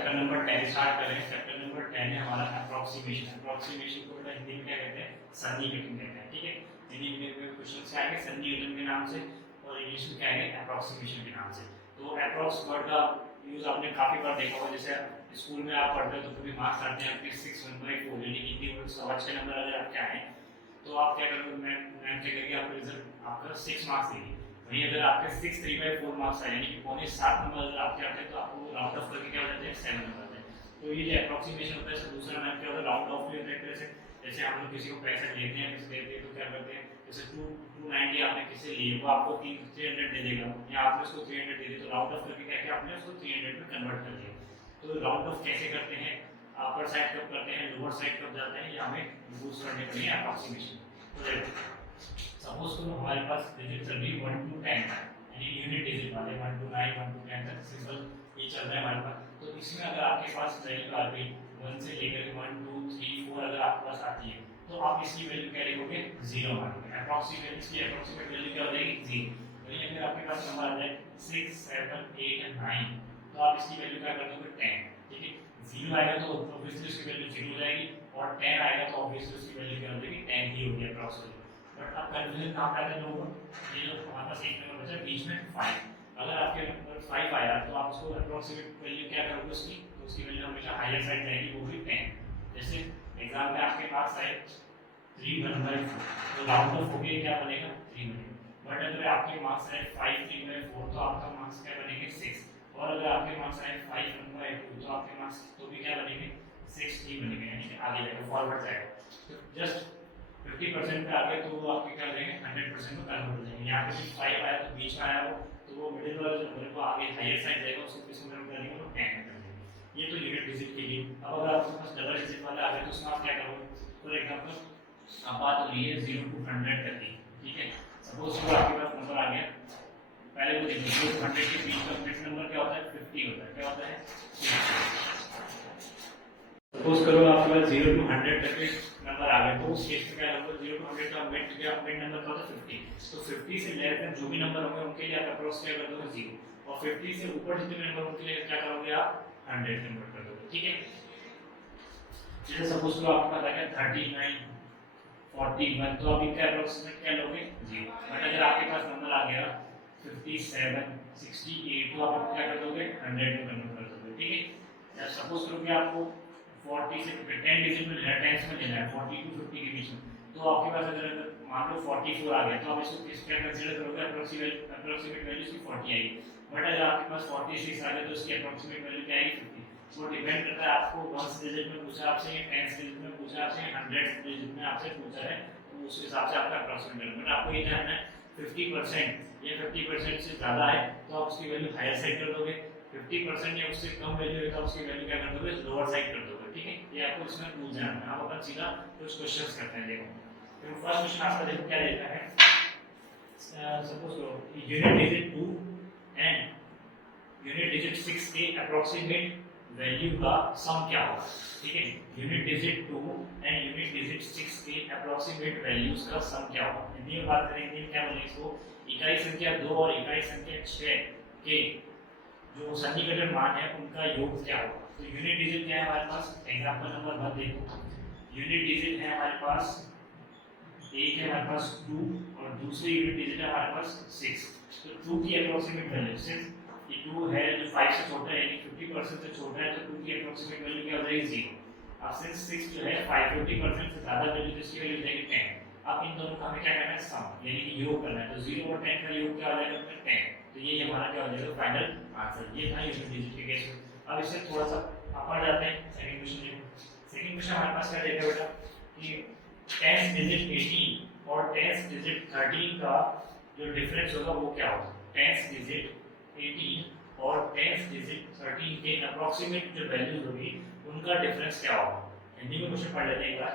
Chapter number 10 start करें। Chapter number 10 है हमारा अप्रोक्सीमेशन। अप्रोक्सीमेशन को बेटा हिंदी में क्या कहते हैं? सन्निकटन कहते हैं। ठीक है, हिंदी में क्वेश्चन क्या आएंगे? सन्निकटन के नाम से, और इंग्लिश में क्या आएंगे? अप्रोक्सीमेशन के नाम से। तो अप्रोक्स वर्ड का यूज आपने काफी बार देखा होगा। जैसे स्कूल में आप पढ़ते हो तो कभी मार्क्स आते हैं आपके 6/1/4 यानी हिंदी में 6 नंबर अगर आपके आए तो आप क्या करोगे? मैम क्या करेगी? आपका रिजल्ट आपका 6 मार्क्स देगी। वहीं अगर आपके 6/3/4 मार्क्स आए यानी कि पौने 7 नंबर अगर आपके आते हैं तो आपको राउंड ऑफ करके क्या हो जाते हैं? 7 नंबर आते हैं। तो ये जो अप्रोक्सीमेशन होता है इसका दूसरा नाम क्या होता है? राउंड ऑफ भी होता है एक तरह से। जैसे हम लोग किसी को पैसा लेते हैं, किसी देते हैं तो क्या करते हैं? जैसे 290 आपने किसी लिए, वो आपको 300 दे देगा, या आपने उसको 300 दे दिया तो राउंड ऑफ करके क्या किया आपने? उसको 300 में कन्वर्ट कर दिया। तो राउंड ऑफ कैसे करते हैं? अपर साइड कब करते हैं, लोअर साइड कब जाते हैं, ये हमें यूज करने पड़ेंगे अप्रोक्सीमेशन। तो देखो सपोज करो हमारे पास डिजिट चल रही 1 to 10 यानी यूनिट डिजिट वाले 1 to 9 1 to 10 तक सिंबल ये चल रहा है हमारे पास। तो इसमें अगर आपके पास वैल्यू आ गई 1 से लेकर 1 2 3 4 अगर आपके पास आती है तो आप इसकी वैल्यू क्या लिखोगे? 0 मानोगे। अप्रोक्सीमेट इसकी अप्रोक्सीमेट वैल्यू क्या हो जाएगी? 0। वहीं अगर आपके पास नंबर आ जाए 6 7 8 9 तो आप इसकी वैल्यू क्या कर दोगे? 10। ठीक है, 0 आएगा तो ऑब्वियसली उसकी वैल्यू 0 हो जाएगी, और 10 आएगा तो ऑब्वियसली उसकी वैल्यू क्या हो जाएगी? 10 ही होगी अप्रोक्सीमेट। बट अब कंफ्यूजन कहां पैदा है लोगों को? ये जो हमारे पास एक नंबर बचा बीच में 5, अगर आपके नंबर 5 आया तो आप उसको अप्रोक्सीमेट वैल्यू क्या करोगे उसकी? तो उसकी वैल्यू हमेशा हायर साइड जाएगी, वो भी 10। जैसे एग्जाम में आपके पास आए 3/4 तो राउंड ऑफ होके क्या बनेगा? 3 बनेगा। बट अगर आपके मार्क्स आए 5/3/4 तो आपका मार्क्स क्या बनेंगे? 6। और अगर आपके मार्क्स आए 5/1/2 तो आपके मार्क्स तो भी क्या बनेंगे? 6 बनेंगे, यानी कि आगे जाएगा, फॉरवर्ड जाएगा। तो जस्ट 50% पे आ गया तो वो आपके क्या हो जाएंगे? 100% में कन्वर्ट हो जाएंगे। यहाँ पे भी 5 आया तो बीच में आया वो तो वो मिडिल वाला जो नंबर को आगे हायर साइड जाएगा, उसको किस में कन्वर्ट करेंगे? तो 10 में कर देंगे। ये तो यूनिट डिजिट के लिए। अब अगर आपके पास डबल डिजिट वाला आ गया तो उसमें आप क्या करोगे? फॉर एग्जांपल अब बात हो रही है 0 to 100 तक की। ठीक है, सपोज करो आपके पास नंबर आ गया, पहले वो देखिए 0 to 100 के बीच का फिक्स नंबर क्या होता है? 50 होता है। क्या होता है? सपोज करो आपके पास 0 to 100 तक के नंबर आ गए तो उस केस में क्या होगा? 0 to 100 का मिड नंबर क्या होता है? 50। तो 50 से लेस देन जो भी नंबर होंगे उनके लिए आप अप्रोक्स क्या कर दोगे? 0। और 50 से ऊपर जितने नंबर उनके लिए क्या करोगे? आप 100 कन्वर्ट कर दोगे। ठीक है, जैसे सपोज करो आपके पास आ गया 39 41 तो अभी क्या अप्रोक्सीमेट क्या लोगे? 0। बट अगर आपके पास नंबर आ गया 57 68 तो आप क्या कर दोगे? 100 में कन्वर्ट कर दोगे। ठीक है, जब सपोज करो कि आपको 40 से 10 डिजिट में लेना है, 10 में लेना है 40 to 50 के बीच में, तो आपके पास अगर मान लो 44 आ गया तो आप इसको किस क्या कंसीडर करोगे? अप्रोक्सीमेट वैल्यू इसकी 40 आएगी। बट अगर आपके पास 46 आ गया तो इसकी अप्रोक्सीमेट वैल्यू क्या आएगी? 50। वो डिपेंड करता है आपको 1 डिजिट में पूछा आपसे, 10 डिजिट में पूछा आपसे, 100 डिजिट में आपसे पूछा है, तो उस हिसाब से आपका अप्रोक्सीमेट वैल्यू। बट आपको ये जानना है 50% या 50% से ज़्यादा है तो आप उसकी वैल्यू हायर साइड कर दोगे, 50% या उससे कम वैल्यू है तो उसकी वैल्यू क्या कर दोगे? लोअर साइड कर दोगे। ठीक है, ये आपको इसमें भूल जाना है। आप अपन सीधा कुछ क्वेश्चंस करते हैं। देखो तो फर्स्ट क्वेश्चन आपका देखो क्या देता है? सपोज करो unit digit 2 and unit digit 6 के अप्रोक्सीमेट वैल्यू का सम क्या होगा? ठीक है, unit digit 2 and unit digit 6 के अप्रोक्सीमेट वैल्यूज का सम क्या होगा? हिंदी में बात करें, हिंदी में क्या बोलेंगे इसको? इकाई संख्या 2 और इकाई संख्या 6 के जो सन्निकटन मान है उनका योग क्या होगा? तो यूनिट डिजिट क्या है हमारे पास? एग्जांपल नंबर 1 देखो, यूनिट डिजिट है हमारे पास एक है हमारे पास 2 और दूसरी यूनिट डिजिट है हमारे पास 6। तो 2 की अप्रोक्सीमेट वैल्यू 6, ये 2 है जो 5 से छोटा है यानी 50% से छोटा है तो 2 की अप्रोक्सीमेट वैल्यू क्या हो जाएगी? 0। अब सिंस 6 जो है 50% से ज्यादा वैल्यू तो इसकी वैल्यू हो जाएगी 10। अब इन दोनों का हमें क्या करना है? सम यानी कि योग करना है। तो 0 और 10 का योग क्या हो जाएगा? 10। तो ये हमारा क्या हो जाएगा? Final answer. ये था यूनिट डिजिट के केस में। अब इससे थोड़ा सा अपर जाते हैं सेकंड क्वेश्चन देखो। सेकंड क्वेश्चन हमारे पास क्या देता है बेटा कि 10 डिजिट 18 और 10 डिजिट 13 का जो डिफरेंस होगा वो क्या होगा? 10 डिजिट 18 और 10 डिजिट 13 के अप्रोक्सीमेट जो वैल्यूज होगी उनका डिफरेंस क्या होगा? हिंदी में क्वेश्चन पढ़ लेते हैं एक बार।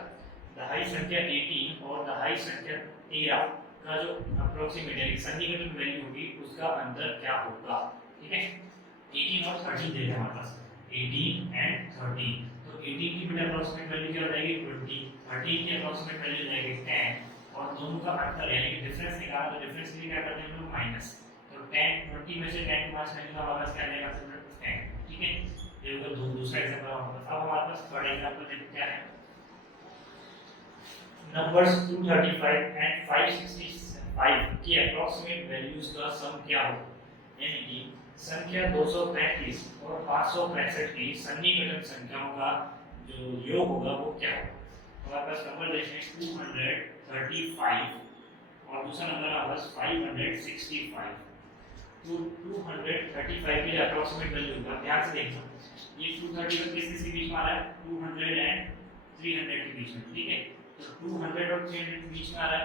दहाई संख्या 18 और दहाई संख्या 13 का जो अप्रोक्सीमेट यानी सन्निकटन वैल्यू होगी उसका अंतर क्या होगा? ठीक है, 18 और 13 दे हमारे पास, 18 एंड 13। तो 18 की बेटा अप्रोक्सीमेट वैल्यू क्या हो जाएगी? 20। 13 की अप्रोक्सीमेट वैल्यू जाएगी 10 और दोनों का अंतर यानी कि डिफरेंस निकाला तो डिफरेंस के लिए क्या करते हैं हम लोग? माइनस। तो 10 20 में से 10 को माइनस करने का हमारे पास क्या आएगा? 10। ठीक है, ये होगा दूसरा एग्जांपल अब हमारे पास थर्ड एग्जांपल देखो क्या है। नंबर्स 235 एंड 565 की अप्रॉक्सीमेट वैल्यूज का सम क्या हो, यानी कि संख्या 235 और 565 की सन्निकटन संख्याओं का जो योग होगा वो क्या होगा। हमारे पास नंबर देखें 235 और दूसरा नंबर हमारे पास 565। तो 235 के अप्रॉक्सीमेट वैल्यू होगा, ध्यान से देखना ये 230 किसके बीच में आ रहा है, 200 एंड 300 के बीच में, ठीक है। तो 200 और 300 के बीच में आ रहा है।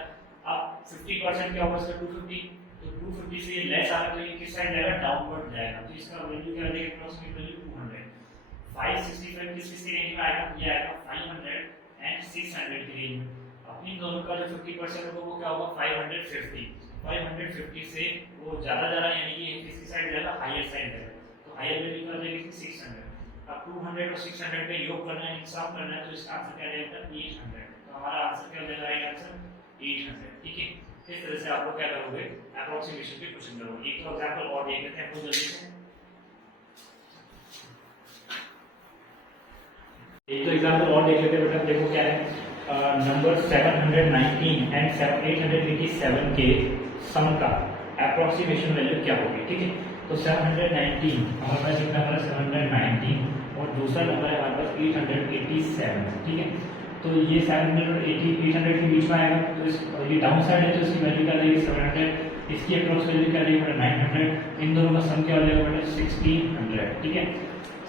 अब 50% क्या होगा इसका 250, तो 250 से ये लेस आ रहा है तो ये किस साइड जाएगा, डाउनवर्ड जाएगा। तो इसका वैल्यू क्या देगा, अप्रॉक्सीमेट वैल्यू 200। 565 किसकी रेंज में आएगा, ये आएगा 500 एंड 600 की रेंज में। अब इन दोनों का जो 50% होगा वो क्या होगा 550 से वो ज्यादा जा रहा है, यानी कि किसकी साइड जाएगा, हाईयर साइड जाएगा। तो हाईयर वैल्यू क्या जाएगी 600। अब 200 और 600 का योग करना है, हिसाब करना है, तो इसका आंसर क्या जाएगा 800। तो हमारा आंसर क्या हो जाएगा, राइट आंसर 800, ठीक है। इस तरह से आप लोग क्या करोगे, अप्रोक्सीमेशन के क्वेश्चन करोगे। एक तो एग्जांपल और देख लेते हैं बहुत जल्दी से। एक तो एग्जांपल और देख लेते हैं बेटा, देखो क्या है, नंबर 719 एंड 887 के सम का अप्रोक्सीमेशन वैल्यू क्या होगी, ठीक है। तो 719 हमारे पास एक नंबर है 719 और दूसरा नंबर है हमारे पास 887, ठीक है। तो ये 700 और 800 के बीच में आएगा, तो इस ये डाउन साइड है तो इसकी वैल्यू क्या देगी 700, इसकी अप्रोक्स वैल्यू क्या देगी 900। इन दोनों का सम क्या हो जाएगा बेटा 1600, ठीक है।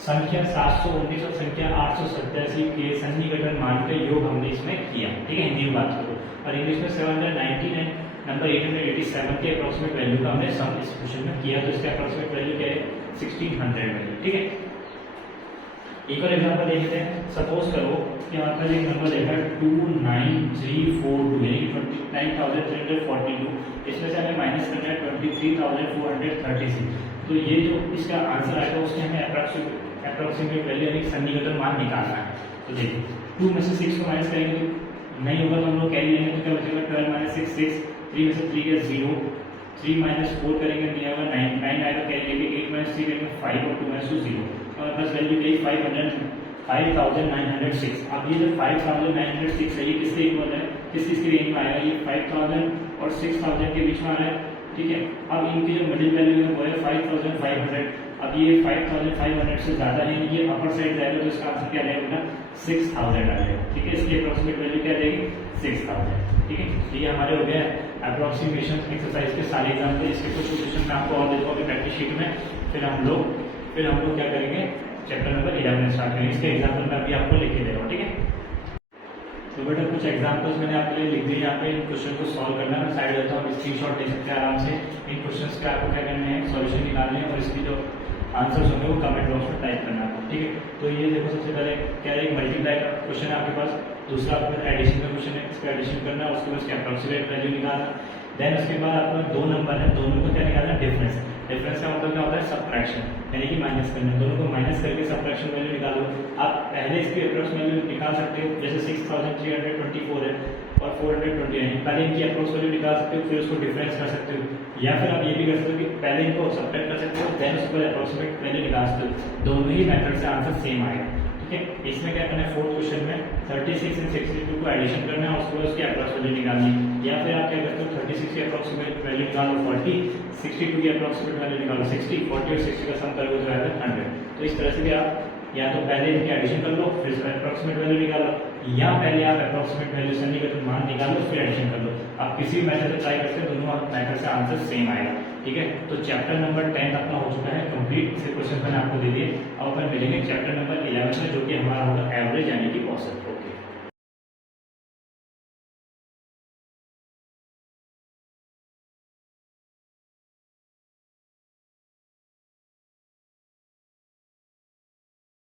संख्या 719 और संख्या 887 के सन्निकटन मान का योग हमने इसमें किया, ठीक है, हिंदी में बात करो। और इंग्लिश में 719 एंड नंबर 887 के अप्रोक्सीमेट वैल्यू का हमने सम इस क्वेश्चन में किया, तो इसका अप्रोक्सीमेट वैल्यू क्या है 1600 वैल्यू, ठीक है। एक और एग्जांपल देखते हैं। सपोज करो कि हमारे पास एक नंबर देखा 29342 यानी कि 29342, इसमें से हमें माइनस करना है 23436। तो ये जो इसका आंसर आएगा उसके हमें अप्रोक्सीमेट वैल्यू यानी सन्निकटन मान निकालना है। तो देखिए 2 में से 6 को माइनस करेंगे तो नहीं होगा, तो हम लोग कैरी लेंगे तो क्या बचेगा 12 माइनस 6 6, 3 में से 3 का 0, 3 माइनस 4 करेंगे नहीं आएगा 9, 9 आएगा कैरी लेंगे, 8 माइनस 3 करेंगे 5 और 2 माइनस 2 0। और बस वैल्यू गई 5906। अब ये जो 5906 है ये किसके इक्वल है, किस किसकी रेंज में आएगा, ये 5000 और 6000 के बीच में आ रहा है, ठीक है। अब इनकी जो मिडिल वैल्यू है वो है 5500। अब ये 5500 से ज्यादा है, ये अपर साइड जाएगा तो इसका आंसर क्या आएगा बेटा 6000 आ जाएगा, ठीक है। इसकी अप्रोक्सीमेट वैल्यू क्या देगी 6000, ठीक है। ये हमारे हो गया अप्रोक्सीमेशन एक्सरसाइज के सारे एग्जाम्पल। इसके कुछ क्वेश्चन मैं आपको और दे दूंगा प्रैक्टिस शीट में, फिर हम लोग क्या करेंगे, चैप्टर नंबर 11 स्टार्ट करेंगे। इसके एग्जाम्पल मैं अभी आपको लिख के दे रहा हूँ, ठीक है। तो बेटा कुछ एग्जांपल्स मैंने आपके लिए लिख दिए, यहाँ पे इन क्वेश्चन को सॉल्व करना है। मैं साइड देता हूँ, स्क्रीनशॉट ले सकते हैं आराम से। इन क्वेश्चंस के आपको क्या करना है, सॉल्यूशन निकालने हैं और इसकी जो आंसर्स होंगे वो कमेंट बॉक्स में टाइप करना है, ठीक है। तो ये देखो सबसे पहले क्या है, एक मल्टीप्लाई का क्वेश्चन है आपके पास, दूसरा आपके पास एडिशन का क्वेश्चन है, इसका एडिशन करना है, उसके बाद इसके अप्रॉक्सीमेट वैल्यू निकालना। देन उसके बाद आपका दो नंबर है, दोनों को क्या निकालना, डिफरेंस। डिफरेंस का मतलब क्या होता है, सबट्रैक्शन, यानी कि माइनस करना। दोनों को माइनस करके सबट्रैक्शन वैल्यू निकालो। आप पहले इसकी अप्रोक्स वैल्यू निकाल सकते हो, जैसे 6324 है और 420 है, पहले इनकी अप्रोक्स वैल्यू निकाल सकते हो, फिर उसको डिफरेंस कर सकते हो। या फिर आप ये भी कर सकते हो कि पहले इनको सबट्रैक्ट कर सकते हो, देन उसके बाद अप्रोक्सीमेट वैल्यू निकाल सकते हो। दोनों ही मेथड से आंसर सेम आएगा, ठीक है। इसमें क्या करना है, फोर्थ क्वेश्चन में 36 और 62 को एडिशन करना है, उसके बाद उसकी अप्रोक्स वैल्यू निकालनी है। या फिर आप क्या करते हो, 36 की अप्रोक्सीमेट वैल्यू निकालो 40, 62 की अप्रोक्सीमेट वैल्यू निकालो 60, 40 और 60 का सम करोगे तो आएगा 100। तो इस तरह से भी आप या तो पहले इनकी एडिशन कर लो, फिर इसका अप्रोक्सीमेट वैल्यू निकालो, या पहले आप अप्रोक्सीमेट वैल्यू सन्निकटन मान निकालो, फिर एडिशन कर लो। आप किसी भी मेथड से ट्राई करते हैं, दोनों मेथड से आंसर सेम आएगा, ठीक है। तो चैप्टर नंबर 10 अपना हो चुका है कंप्लीट। इसके क्वेश्चन मैंने आपको दे दिए। अब अपन मिलेंगे चैप्टर नंबर 11 में, जो कि हमारा होगा एवरेज यानी कि औसत।